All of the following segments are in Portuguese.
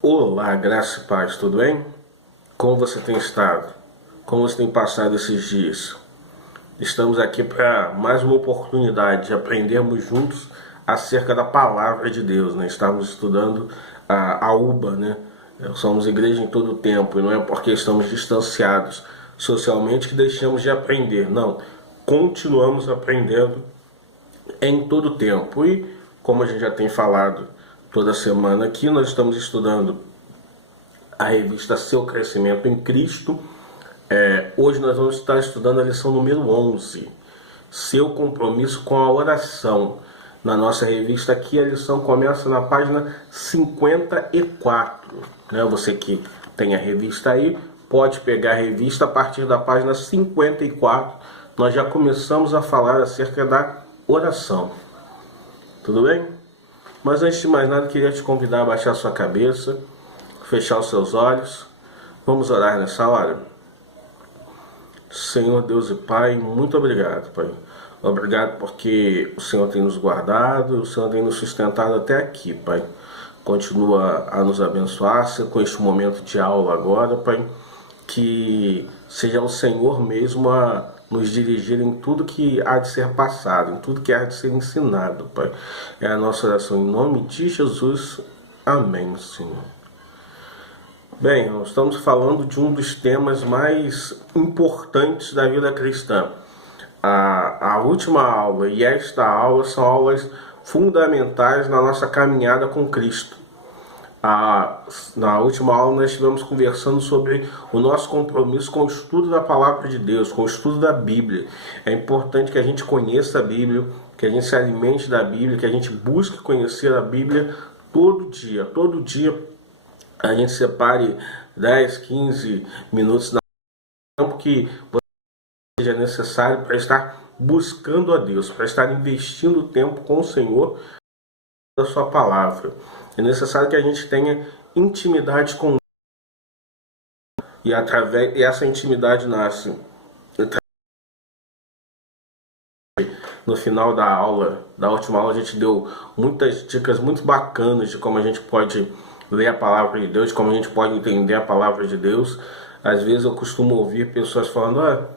Olá, graça e paz, tudo bem? Como você tem estado? Como você tem passado esses dias? Estamos aqui para mais uma oportunidade de aprendermos juntos acerca da palavra de Deus, né? Estamos estudando a UBA, né? Somos igreja em todo o tempo e não é porque estamos distanciados socialmente que deixamos de aprender, não. Continuamos aprendendo em todo o tempo e, como a gente já tem falado toda semana aqui, nós estamos estudando a revista Seu Crescimento em Cristo. Hoje nós vamos estar estudando a lição número 11, Seu Compromisso com a Oração. Na nossa revista aqui, a lição começa na página 54. Né? Você que tem a revista aí, pode pegar a revista a partir da página 54. Nós já começamos a falar acerca da oração. Tudo bem? Mas antes de mais nada, queria te convidar a baixar sua cabeça, fechar os seus olhos. Vamos orar nessa hora. Senhor Deus e Pai, muito obrigado, Pai. Obrigado porque o Senhor tem nos guardado, o Senhor tem nos sustentado até aqui, Pai. Continua a nos abençoar com este momento de aula agora, Pai. Que seja o Senhor mesmo a nos dirigir em tudo que há de ser passado, em tudo que há de ser ensinado, Pai. É a nossa oração em nome de Jesus. Amém, Senhor. Bem, nós estamos falando de um dos temas mais importantes da vida cristã. A última aula e esta aula são aulas fundamentais na nossa caminhada com Cristo. Na última aula nós estivemos conversando sobre o nosso compromisso com o estudo da Palavra de Deus, com o estudo da Bíblia. É importante que a gente conheça a Bíblia, que a gente se alimente da Bíblia, que a gente busque conhecer a Bíblia todo dia. Todo dia a gente separe 10, 15 minutos da tempo que seja necessário para estar buscando a Deus, para estar investindo tempo com o Senhor da sua palavra. É necessário que a gente tenha intimidade com Deus. E essa intimidade nasce no final da aula, da última aula, a gente deu muitas dicas muito bacanas de como a gente pode ler a palavra de Deus, de como a gente pode entender a palavra de Deus. Às vezes eu costumo ouvir pessoas falando: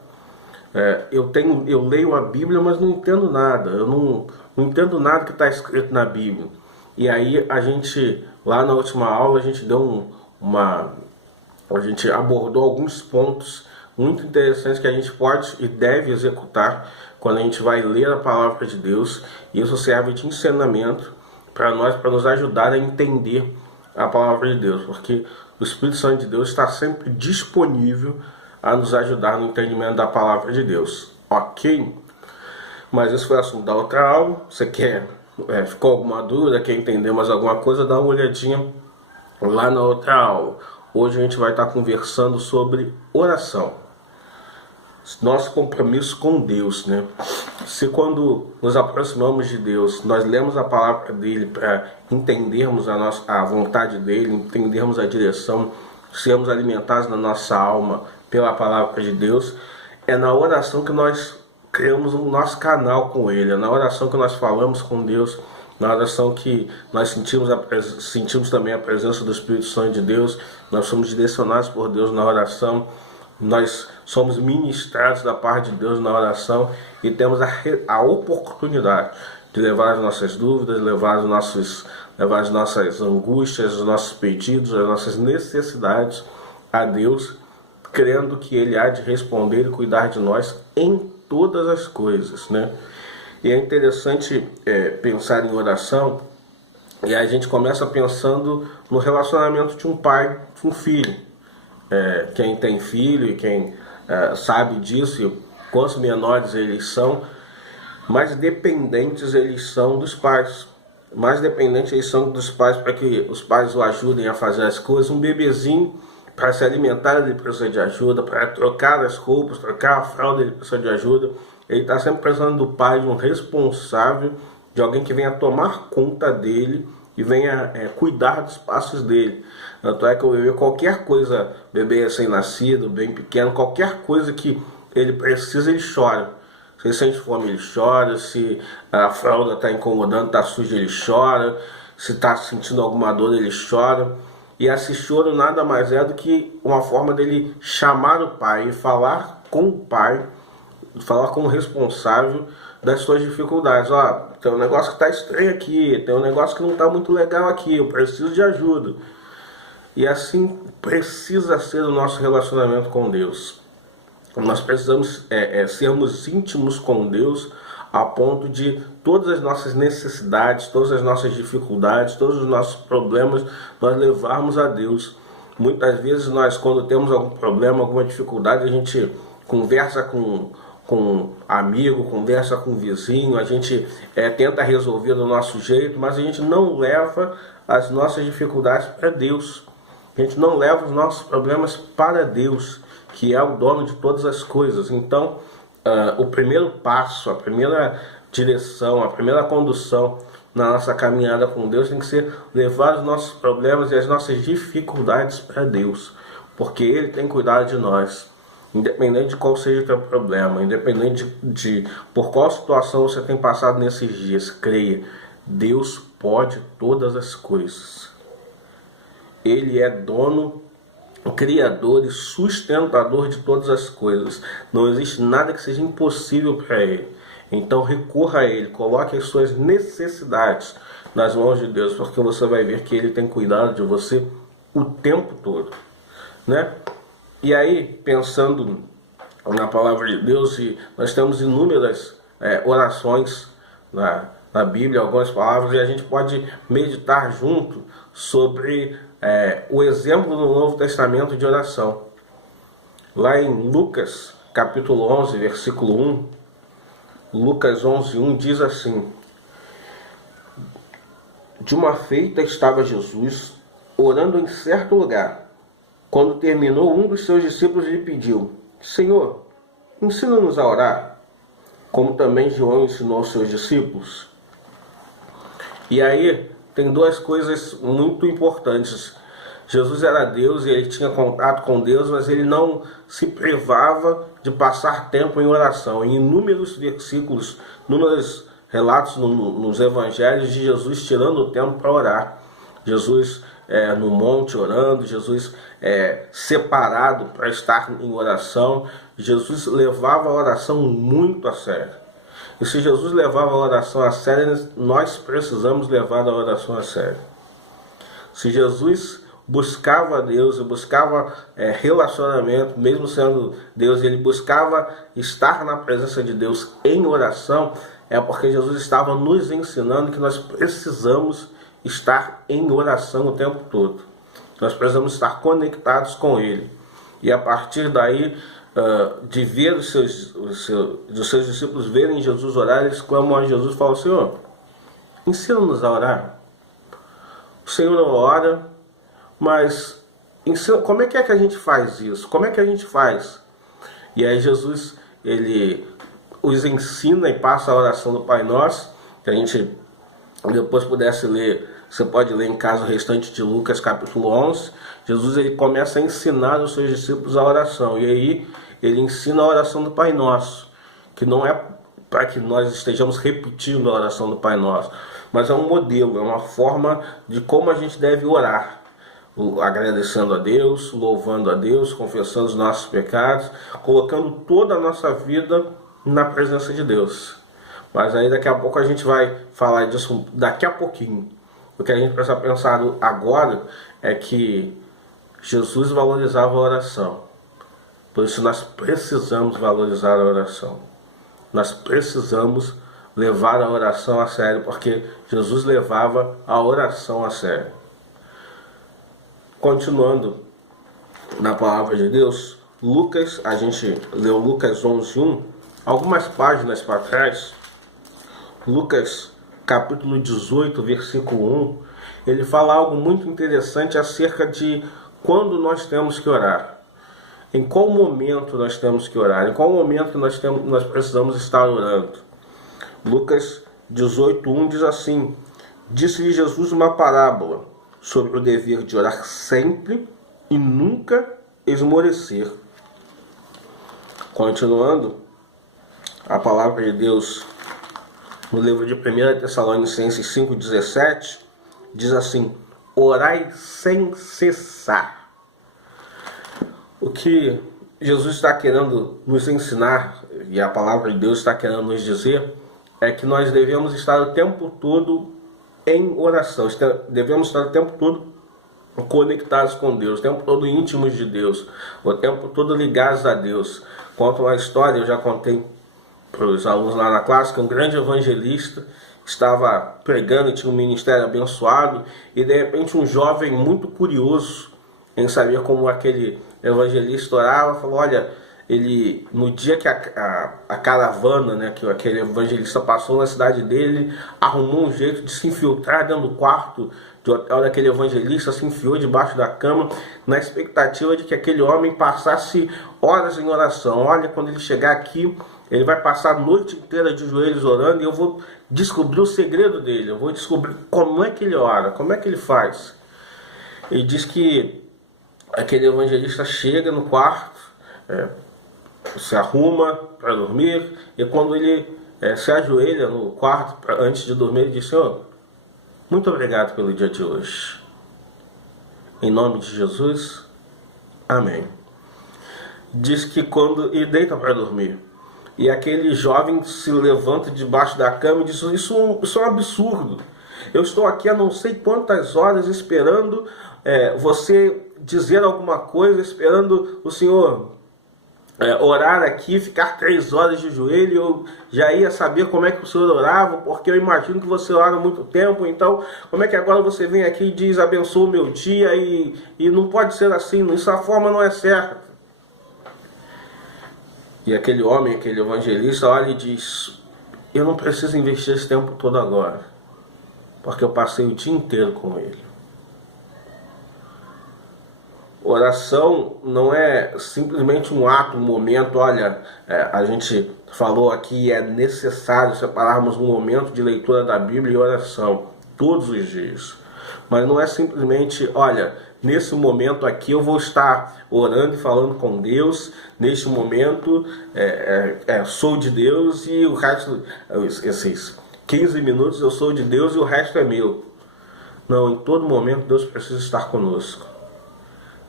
eu leio a Bíblia, mas não entendo nada. Eu não entendo nada que está escrito na Bíblia. E aí a gente, lá na última aula, a gente deu a gente abordou alguns pontos muito interessantes que a gente pode e deve executar quando a gente vai ler a palavra de Deus. E isso serve de ensinamento para nós, para nos ajudar a entender a palavra de Deus, porque o Espírito Santo de Deus está sempre disponível a nos ajudar no entendimento da palavra de Deus, ok? Mas esse foi o assunto da outra aula. Você ficou alguma dúvida, quer entender mais alguma coisa, dá uma olhadinha lá na outra aula. Hoje a gente vai estar conversando sobre oração, nosso compromisso com Deus, né? Se quando nos aproximamos de Deus, nós lemos a palavra dele para entendermos a vontade dele, entendermos a direção, sermos alimentados na nossa alma pela palavra de Deus, é na oração que nós criamos o nosso canal com ele, é na oração que nós falamos com Deus, na oração que nós sentimos também a presença do Espírito Santo de Deus, nós somos direcionados por Deus na oração, nós somos ministrados da parte de Deus na oração e temos a oportunidade de levar as nossas dúvidas, levar as nossas angústias, os nossos pedidos, as nossas necessidades a Deus, crendo que Ele há de responder e cuidar de nós em todas as coisas, né? E é interessante pensar em oração, e a gente começa pensando no relacionamento de um pai com um filho. Quem tem filho e quem sabe disso, quantos menores eles são, mais dependentes eles são dos pais. Mais dependentes eles são dos pais para que os pais o ajudem a fazer as coisas. Um bebezinho, para se alimentar, ele precisa de ajuda, para trocar as roupas, trocar a fralda, ele precisa de ajuda. Ele está sempre precisando do pai, de um responsável, de alguém que venha tomar conta dele e venha cuidar dos passos dele. Tanto é que o bebê, qualquer coisa, bebê recém-nascido, bem pequeno, qualquer coisa que ele precisa, ele chora. Se ele sente fome, ele chora. Se a fralda está incomodando, está suja, ele chora. se está sentindo alguma dor, ele chora. E esse choro nada mais é do que uma forma dele chamar o pai e falar com o pai, falar com o responsável das suas dificuldades. Ó, tem um negócio que está estranho aqui, tem um negócio que não está muito legal aqui, eu preciso de ajuda. E assim precisa ser o nosso relacionamento com Deus. Nós precisamos sermos íntimos com Deus a ponto de todas as nossas necessidades, todas as nossas dificuldades, todos os nossos problemas, nós levarmos a Deus. Muitas vezes nós, quando temos algum problema, alguma dificuldade, a gente conversa com amigo, conversa com vizinho, a gente tenta resolver do nosso jeito, mas a gente não leva as nossas dificuldades para Deus. A gente não leva os nossos problemas para Deus, que é o dono de todas as coisas. Então, o primeiro passo, a primeira direção, a primeira condução na nossa caminhada com Deus tem que ser levar os nossos problemas e as nossas dificuldades para Deus, porque Ele tem cuidado de nós, independente de qual seja o teu problema, independente de por qual situação você tem passado nesses dias. Creia, Deus pode todas as coisas. Ele é dono, criador e sustentador de todas as coisas. Não existe nada que seja impossível para Ele. Então recorra a Ele, coloque as suas necessidades nas mãos de Deus, porque você vai ver que Ele tem cuidado de você o tempo todo, né? E aí, pensando na palavra de Deus, e nós temos inúmeras orações na Bíblia, algumas palavras, e a gente pode meditar junto sobre o exemplo no Novo Testamento de oração. Lá em Lucas, capítulo 11, versículo 1, Lucas 11, 1 diz assim: de uma feita estava Jesus orando em certo lugar. Quando terminou, um dos seus discípulos lhe pediu: Senhor, ensina-nos a orar, como também João ensinou aos seus discípulos. E aí tem duas coisas muito importantes. Jesus era Deus e ele tinha contato com Deus, mas ele não se privava de passar tempo em oração. Em inúmeros versículos, inúmeros relatos nos evangelhos de Jesus tirando o tempo para orar. Jesus no monte orando, Jesus separado para estar em oração. Jesus levava a oração muito a sério. E se Jesus levava a oração a sério, nós precisamos levar a oração a sério. Se Jesus buscava a Deus, e buscava relacionamento, mesmo sendo Deus, ele buscava estar na presença de Deus em oração, é porque Jesus estava nos ensinando que nós precisamos estar em oração o tempo todo. Nós precisamos estar conectados com Ele. E a partir daí, de ver os seus discípulos verem Jesus orar, eles clamam a Jesus e falam: Senhor, ensina-nos a orar. O Senhor não ora, mas ensina, como é que a gente faz isso? Como é que a gente faz? E aí Jesus, ele os ensina e passa a oração do Pai Nosso, que a gente depois pudesse ler. Você pode ler em casa o restante de Lucas capítulo 11. Jesus ele começa a ensinar os seus discípulos a oração. E aí ele ensina a oração do Pai Nosso, que não é para que nós estejamos repetindo a oração do Pai Nosso, mas é um modelo, é uma forma de como a gente deve orar. Agradecendo a Deus, louvando a Deus, confessando os nossos pecados, colocando toda a nossa vida na presença de Deus. Mas aí daqui a pouco a gente vai falar disso daqui a pouquinho. O que a gente precisa pensar agora é que Jesus valorizava a oração. Por isso nós precisamos valorizar a oração. Nós precisamos levar a oração a sério, porque Jesus levava a oração a sério. Continuando na palavra de Deus, Lucas, a gente leu Lucas 11:1, algumas páginas para trás, Lucas capítulo 18, versículo 1, ele fala algo muito interessante acerca de quando nós temos que orar. Em qual momento nós temos que orar? Em qual momento nós precisamos estar orando? Lucas 18:1 diz assim: disse-lhe Jesus uma parábola sobre o dever de orar sempre e nunca esmorecer. Continuando, a palavra de Deus no livro de 1 Tessalonicenses 5,17 diz assim: orai sem cessar. O que Jesus está querendo nos ensinar, e a palavra de Deus está querendo nos dizer, é que nós devemos estar o tempo todo em oração, devemos estar o tempo todo conectados com Deus, o tempo todo íntimos de Deus, o tempo todo ligados a Deus. Conto uma história, eu já contei para os alunos lá na classe, que um grande evangelista estava pregando e tinha um ministério abençoado, e de repente um jovem muito curioso em saber como aquele evangelista orava, falou: olha, ele, no dia que a caravana, né, que aquele evangelista passou na cidade dele, arrumou um jeito de se infiltrar dentro do quarto de hotel daquele evangelista, se enfiou debaixo da cama, na expectativa de que aquele homem passasse horas em oração. Olha, quando ele chegar aqui, ele vai passar a noite inteira de joelhos orando, e eu vou descobrir o segredo dele, eu vou descobrir como é que ele ora, como é que ele faz. Ele diz que aquele evangelista chega no quarto, se arruma para dormir, e quando ele se ajoelha no quarto antes de dormir, ele diz: Senhor, muito obrigado pelo dia de hoje. Em nome de Jesus, amém. Diz que quando... e deita para dormir. E aquele jovem se levanta debaixo da cama e diz: isso é um absurdo. Eu estou aqui há não sei quantas horas esperando você dizer alguma coisa, esperando o Senhor orar aqui, ficar 3 horas de joelho. Eu já ia saber como é que o Senhor orava, porque eu imagino que você ora há muito tempo. Então, como é que agora você vem aqui e diz: abençoa o meu dia? E não pode ser assim, essa forma não é certa. E aquele homem, aquele evangelista, olha e diz: eu não preciso investir esse tempo todo agora, porque eu passei o dia inteiro com ele. Oração não é simplesmente um ato, um momento. Olha, a gente falou aqui, é necessário separarmos um momento de leitura da Bíblia e oração todos os dias. Mas não é simplesmente: olha, nesse momento aqui eu vou estar orando e falando com Deus, neste momento sou de Deus e o resto, esses 15 minutos eu sou de Deus e o resto é meu. Não, em todo momento Deus precisa estar conosco.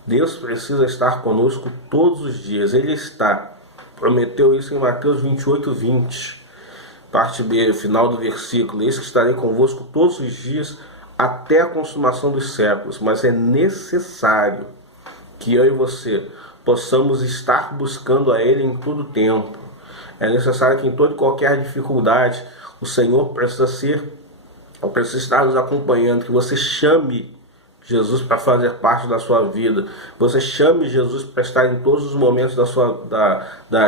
Deus precisa estar conosco todos os dias. Ele está. Prometeu isso em Mateus 28:20. Parte B, final do versículo: eis que estarei convosco todos os dias até a consumação dos séculos. Mas é necessário que eu e você possamos estar buscando a Ele em todo tempo. É necessário que em toda e qualquer dificuldade o Senhor precisa estar nos acompanhando, que você chame Jesus para fazer parte da sua vida. Você chame Jesus para estar em todos os momentos das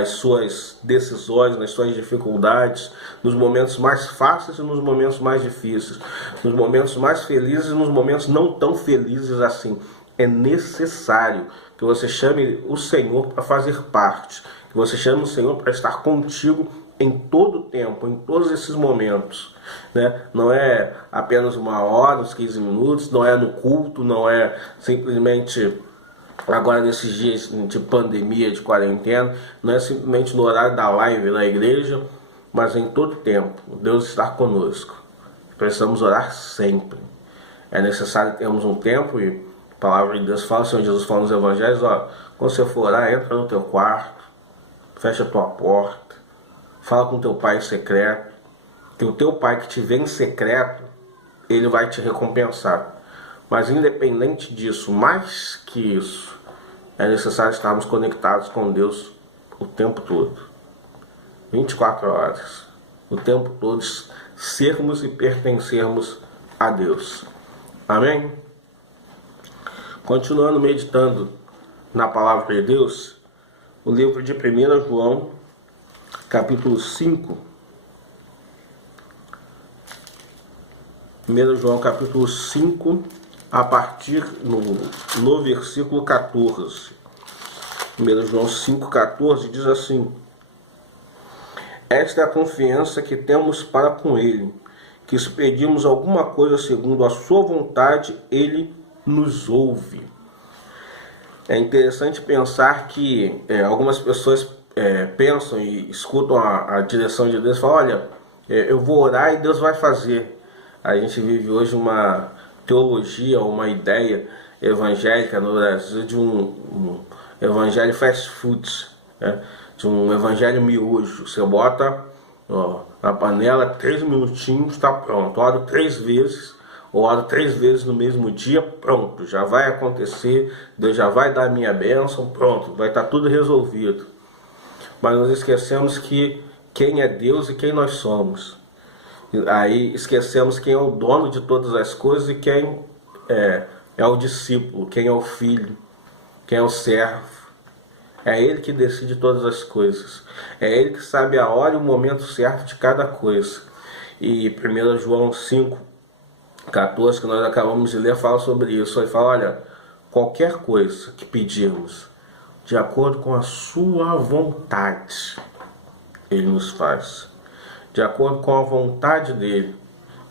suas decisões, nas suas dificuldades, nos momentos mais fáceis e nos momentos mais difíceis, nos momentos mais felizes e nos momentos não tão felizes assim. É necessário que você chame o Senhor para fazer parte, que você chame o Senhor para estar contigo em todo o tempo, em todos esses momentos, né? Não é apenas 1 hora, uns 15 minutos, não é no culto, não é simplesmente agora nesses dias de pandemia, de quarentena, não é simplesmente no horário da live na igreja, mas em todo o tempo. Deus está conosco. Precisamos orar sempre. É necessário termos um tempo, e a palavra de Deus fala, o Senhor Jesus fala nos evangelhos: ó, quando você for orar, entra no teu quarto, fecha a tua porta, fala com teu pai em secreto, que o teu pai que te vê em secreto, ele vai te recompensar. Mas independente disso, mais que isso, é necessário estarmos conectados com Deus o tempo todo. 24 horas. O tempo todo sermos e pertencermos a Deus. Amém? Continuando meditando na palavra de Deus, o livro de 1 João, capítulo 5. 1 João capítulo 5, a partir no versículo 14. 1 João 5,14 diz assim: esta é a confiança que temos para com Ele, que se pedimos alguma coisa segundo a sua vontade, Ele nos ouve. É interessante pensar que algumas pessoas pensam e escutam a direção de Deus e falam: olha, eu vou orar e Deus vai fazer. A gente vive hoje uma teologia, uma ideia evangélica no Brasil de um evangelho fast food, né? De um evangelho miojo. Você bota na panela 3 minutinhos, está pronto. Ora 3 vezes, ou ora 3 vezes no mesmo dia, pronto. Já vai acontecer, Deus já vai dar a minha bênção, pronto. Vai estar tudo resolvido. Mas nós esquecemos que quem é Deus e quem nós somos. Aí esquecemos quem é o dono de todas as coisas e quem é o discípulo, quem é o filho, quem é o servo. É Ele que decide todas as coisas. É Ele que sabe a hora e o momento certo de cada coisa. E 1 João 5,14, que nós acabamos de ler, fala sobre isso. Ele fala, olha, qualquer coisa que pedirmos, de acordo com a sua vontade, Ele nos faz. De acordo com a vontade dEle,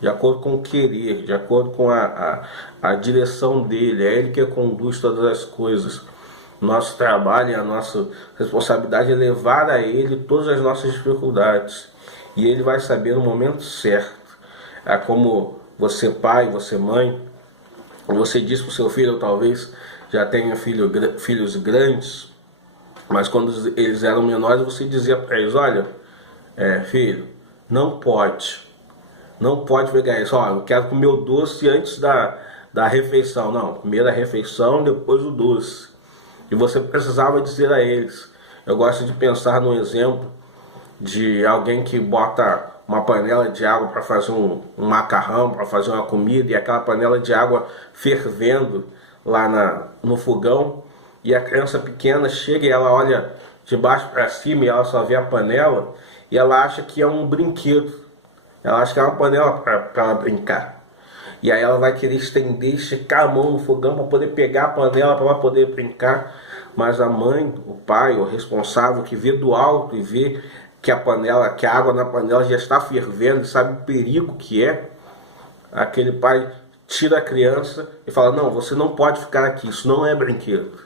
de acordo com o querer, de acordo com a direção dEle. É Ele que conduz todas as coisas. Nosso trabalho e a nossa responsabilidade é levar a Ele todas as nossas dificuldades. E Ele vai saber no momento certo. É como você pai, você mãe, você diz para o seu filho, ou talvez já tenha filhos grandes, mas quando eles eram menores você dizia para eles, olha, filho, não pode pegar isso, eu quero comer o doce antes da refeição. Não, primeiro a refeição, depois o doce. E você precisava dizer a eles. Eu gosto de pensar num exemplo de alguém que bota uma panela de água para fazer um macarrão, para fazer uma comida, e aquela panela de água fervendo lá no fogão, e a criança pequena chega e ela olha de baixo para cima e ela só vê a panela, e ela acha que é um brinquedo, ela acha que é uma panela para ela brincar. E aí ela vai querer estender, esticar a mão no fogão para poder pegar a panela, para poder brincar. Mas a mãe, o pai, o responsável, que vê do alto e vê que a água na panela já está fervendo, sabe o perigo que é, aquele pai tira a criança e fala, não, você não pode ficar aqui, isso não é brinquedo.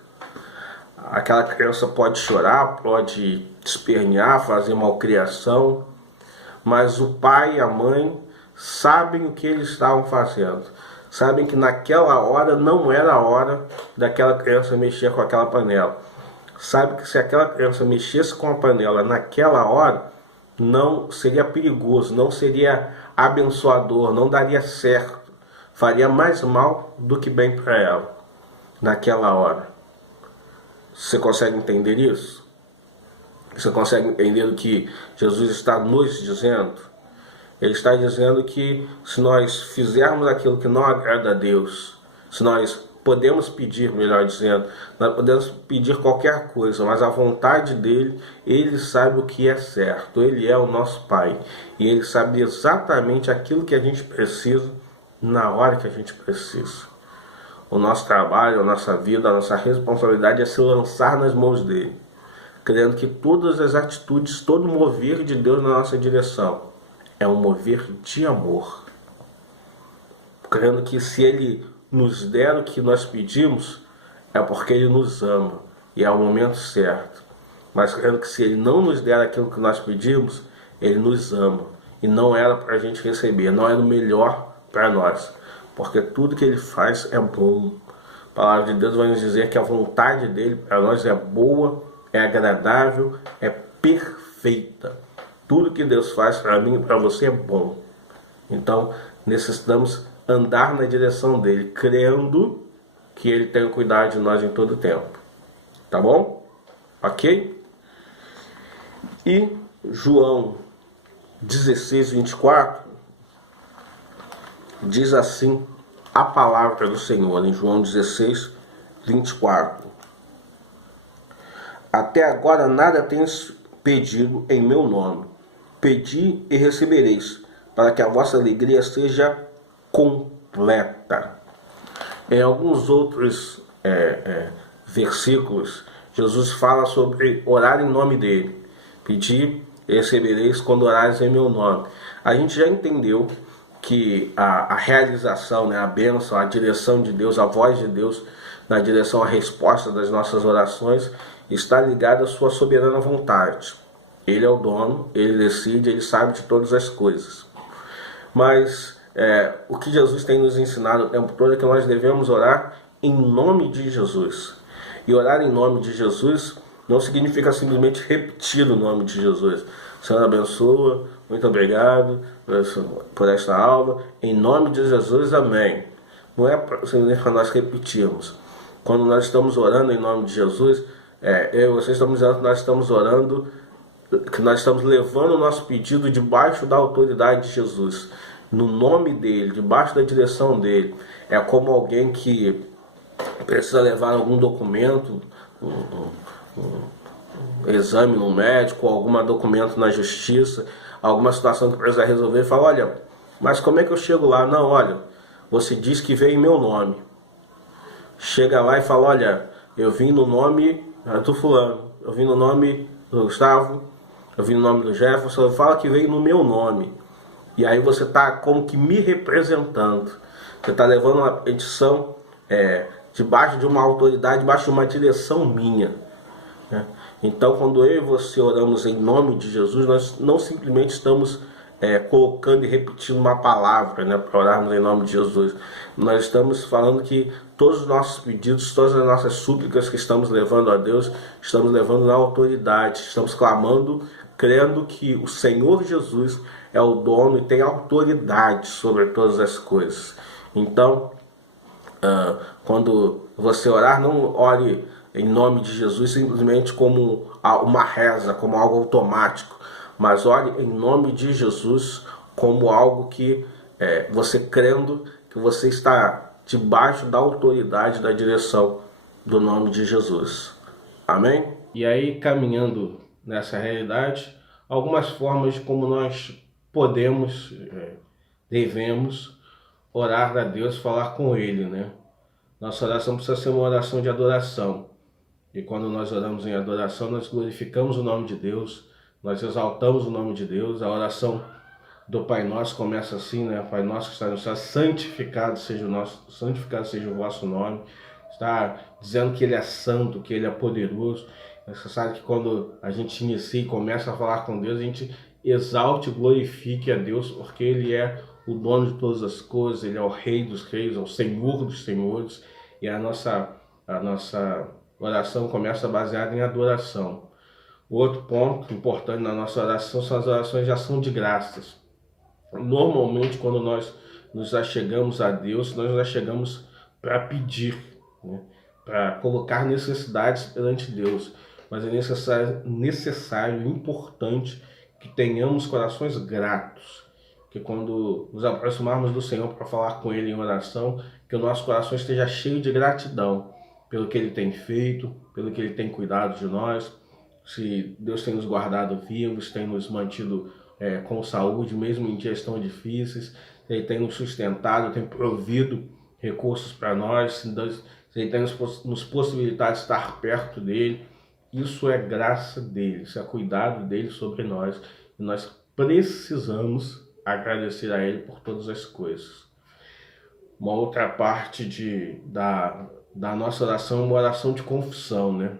Aquela criança pode chorar, pode espernear, fazer malcriação, mas o pai e a mãe sabem o que eles estavam fazendo. Sabem que naquela hora não era a hora daquela criança mexer com aquela panela. Sabe que se aquela criança mexesse com a panela naquela hora, não seria perigoso, não seria abençoador, não daria certo. Faria mais mal do que bem para ela naquela hora. Você consegue entender isso? Você consegue entender o que Jesus está nos dizendo? Ele está dizendo que se nós fizermos aquilo que não agrada a Deus, se nós podemos pedir, melhor dizendo, nós podemos pedir qualquer coisa, mas a vontade dele, ele sabe o que é certo. Ele é o nosso Pai e ele sabe exatamente aquilo que a gente precisa na hora que a gente precisa. O nosso trabalho, a nossa vida, a nossa responsabilidade é se lançar nas mãos dele, crendo que todas as atitudes, todo o mover de Deus na nossa direção é um mover de amor. Crendo que se Ele nos der o que nós pedimos, é porque Ele nos ama e é o momento certo. Mas crendo que se Ele não nos der aquilo que nós pedimos, Ele nos ama. E não era para a gente receber, não era o melhor para nós. Porque tudo que Ele faz é bom. A palavra de Deus vai nos dizer que a vontade dEle para nós é boa, é agradável, é perfeita. Tudo que Deus faz para mim e para você é bom. Então, necessitamos andar na direção dele, crendo que ele tem cuidado de nós em todo o tempo. Tá bom? Ok? E João 16:24 diz assim a palavra do Senhor, em João 16:24. Até agora nada tens pedido em meu nome. Pedi e recebereis, para que a vossa alegria seja completa. Em alguns outros versículos, Jesus fala sobre orar em nome dele. Pedi e recebereis quando orares em meu nome. A gente já entendeu que a realização, a bênção, a direção de Deus, a voz de Deus na direção à resposta das nossas orações está ligada à sua soberana vontade. Ele é o dono, ele decide, ele sabe de todas as coisas. Mas o que Jesus tem nos ensinado o tempo todo é que nós devemos orar em nome de Jesus. E orar em nome de Jesus não significa simplesmente repetir o nome de Jesus. Senhor abençoa, muito obrigado por esta aula. Em nome de Jesus, amém. Não é para nós repetirmos. Quando nós estamos orando em nome de Jesus, eu e vocês estamos dizendo que nós estamos orando, que nós estamos levando o nosso pedido debaixo da autoridade de Jesus, no nome dele, debaixo da direção dele. É como alguém que precisa levar algum documento, um exame no médico, algum documento na justiça, alguma situação que precisa resolver, e fala, olha, mas como é que eu chego lá? Não, olha, você diz que veio em meu nome. Chega lá e fala, olha, eu vim no nome do fulano, eu vim no nome do Gustavo, eu vim no nome do Jefferson, fala que veio no meu nome. E aí você está como que me representando. Você está levando uma petição debaixo de uma autoridade, debaixo de uma direção minha. Né? Então, quando eu e você oramos em nome de Jesus, nós não simplesmente estamos colocando e repetindo uma palavra, né, para orarmos em nome de Jesus. Nós estamos falando que todos os nossos pedidos, todas as nossas súplicas que estamos levando a Deus, estamos levando na autoridade, estamos clamando, crendo que o Senhor Jesus é o dono e tem autoridade sobre todas as coisas. Então, quando você orar, não ore em nome de Jesus simplesmente como uma reza, como algo automático, mas ore em nome de Jesus como algo que você crendo que você está debaixo da autoridade, da direção do nome de Jesus. Amém? E aí, caminhando nessa realidade, algumas formas de como nós podemos, devemos orar a Deus, falar com Ele, né? Nossa oração precisa ser uma oração de adoração. E quando nós oramos em adoração, nós glorificamos o nome de Deus, nós exaltamos o nome de Deus. A oração do Pai Nosso começa assim, né? Pai Nosso que está no céu, santificado seja o vosso nome. Está dizendo que Ele é santo, que Ele é poderoso. É necessário que quando a gente inicia e começa a falar com Deus, a gente exalte e glorifique a Deus, porque Ele é o dono de todas as coisas, Ele é o Rei dos Reis, é o Senhor dos Senhores. E a nossa oração começa baseada em adoração. O outro ponto importante na nossa oração são as orações de ação de graças. Normalmente, quando nós nos achegamos a Deus, nós nos achegamos para pedir, né? Para colocar necessidades perante Deus. Mas é necessário, importante que tenhamos corações gratos. Que quando nos aproximarmos do Senhor para falar com Ele em oração, que o nosso coração esteja cheio de gratidão pelo que Ele tem feito, pelo que Ele tem cuidado de nós. Se Deus tem nos guardado vivos, tem nos mantido com saúde, mesmo em dias tão difíceis, Ele tem nos sustentado, tem provido recursos para nós, se Ele tem nos possibilitado de estar perto dEle. Isso é graça dEle, isso é cuidado dEle sobre nós. E nós precisamos agradecer a Ele por todas as coisas. Uma outra parte da nossa oração é uma oração de confissão, né?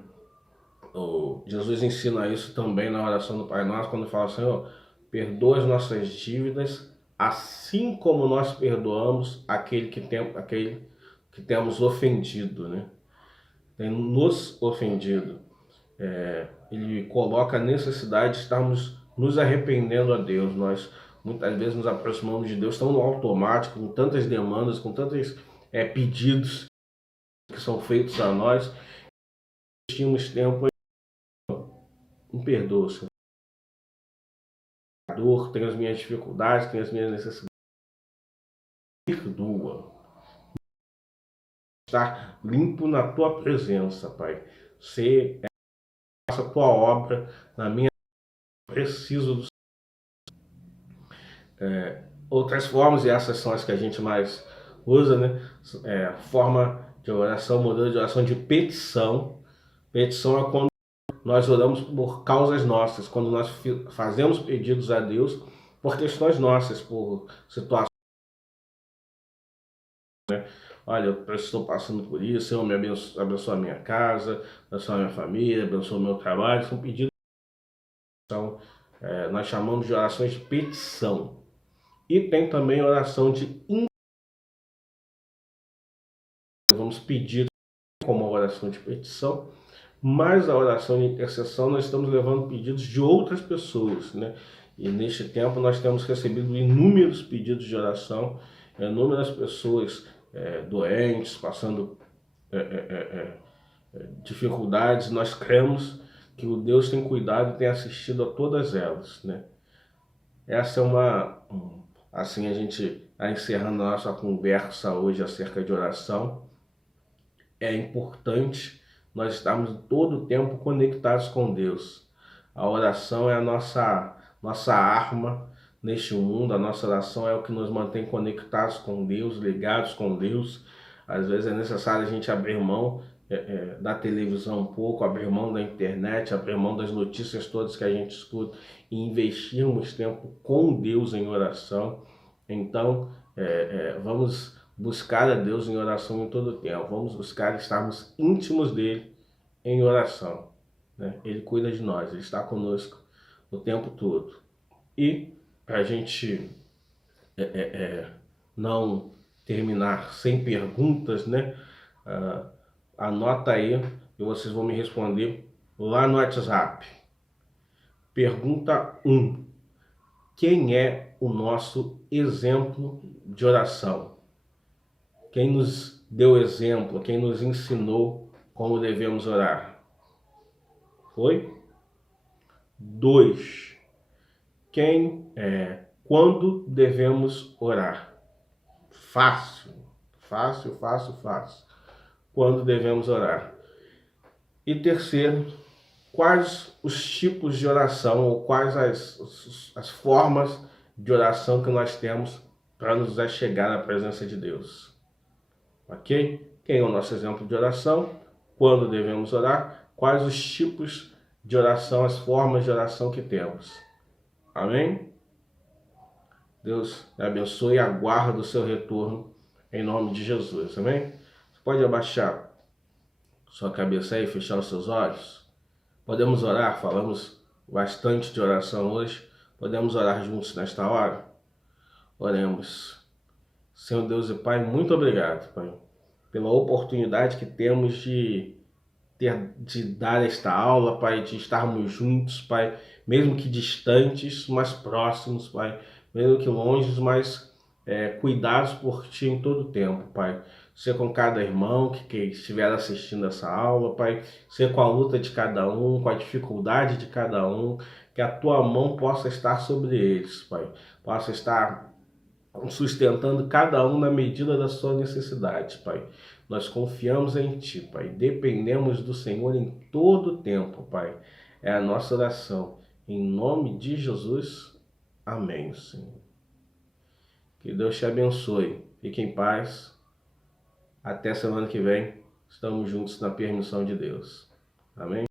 Jesus ensina isso também na oração do Pai Nosso, quando fala, Senhor, perdoa as nossas dívidas, assim como nós perdoamos aquele que temos ofendido, né? Tem nos ofendido. Ele coloca a necessidade de estarmos nos arrependendo a Deus. Nós muitas vezes nos aproximamos de Deus tão no automático, com tantas demandas, com tantos pedidos que são feitos a nós. Tínhamos tempo, me perdoa, Senhor. Tenho as minhas dificuldades, tenho as minhas necessidades. Perdoa. Estar limpo na tua presença, Pai. Faça a tua obra na minha. Preciso do outras formas, e essas são as que a gente mais usa, né? Forma de oração, modelo de oração de petição. Petição é quando nós oramos por causas nossas, quando nós fazemos pedidos a Deus por questões nossas, por situações. Olha, eu estou passando por isso, Senhor, me abençoa a minha casa, abençoa a minha família, abençoa o meu trabalho. São pedidos. Então, nós chamamos de orações de petição. E tem também a oração de vamos pedir como a oração de petição, mas a oração de intercessão nós estamos levando pedidos de outras pessoas, né? E neste tempo nós temos recebido inúmeros pedidos de oração, inúmeras pessoas doentes, passando dificuldades. Nós cremos que o Deus tem cuidado e tem assistido a todas elas, né? Essa é assim a gente está encerrando a nossa conversa hoje acerca de oração. É importante nós estarmos todo o tempo conectados com Deus. A oração é a nossa arma neste mundo, a nossa oração é o que nos mantém conectados com Deus, ligados com Deus. Às vezes é necessário a gente abrir mão da televisão um pouco, abrir mão da internet, abrir mão das notícias todas que a gente escuta e investirmos tempo com Deus em oração. Então, vamos buscar a Deus em oração em todo o tempo. Vamos buscar estarmos íntimos dele em oração, né? Ele cuida de nós, ele está conosco o tempo todo. E para a gente não terminar sem perguntas, né? Anota aí e vocês vão me responder lá no WhatsApp. Pergunta 1. Quem é o nosso exemplo de oração? Quem nos deu exemplo, quem nos ensinou como devemos orar? Foi? 2. Quando devemos orar? Fácil. Quando devemos orar? E terceiro, quais os tipos de oração ou quais as formas de oração que nós temos para nos achegar à presença de Deus? Ok? Quem é o nosso exemplo de oração? Quando devemos orar? Quais os tipos de oração, as formas de oração que temos? Amém? Deus abençoe e aguarda o seu retorno em nome de Jesus. Amém? Você pode abaixar sua cabeça aí e fechar os seus olhos? Podemos orar? Falamos bastante de oração hoje. Podemos orar juntos nesta hora? Oremos. Senhor Deus e Pai, muito obrigado, Pai, pela oportunidade que temos de dar esta aula, Pai, de estarmos juntos, Pai, mesmo que distantes, mas próximos, Pai, mesmo que longe, mas cuidados por Ti em todo o tempo, Pai. Ser com cada irmão que estiver assistindo essa aula, Pai, ser com a luta de cada um, com a dificuldade de cada um, que a Tua mão possa estar sobre eles, Pai, possa estar sustentando cada um na medida da sua necessidade, Pai. Nós confiamos em Ti, Pai. Dependemos do Senhor em todo o tempo, Pai. É a nossa oração. Em nome de Jesus. Amém, Senhor. Que Deus te abençoe. Fique em paz. Até semana que vem. Estamos juntos na permissão de Deus. Amém?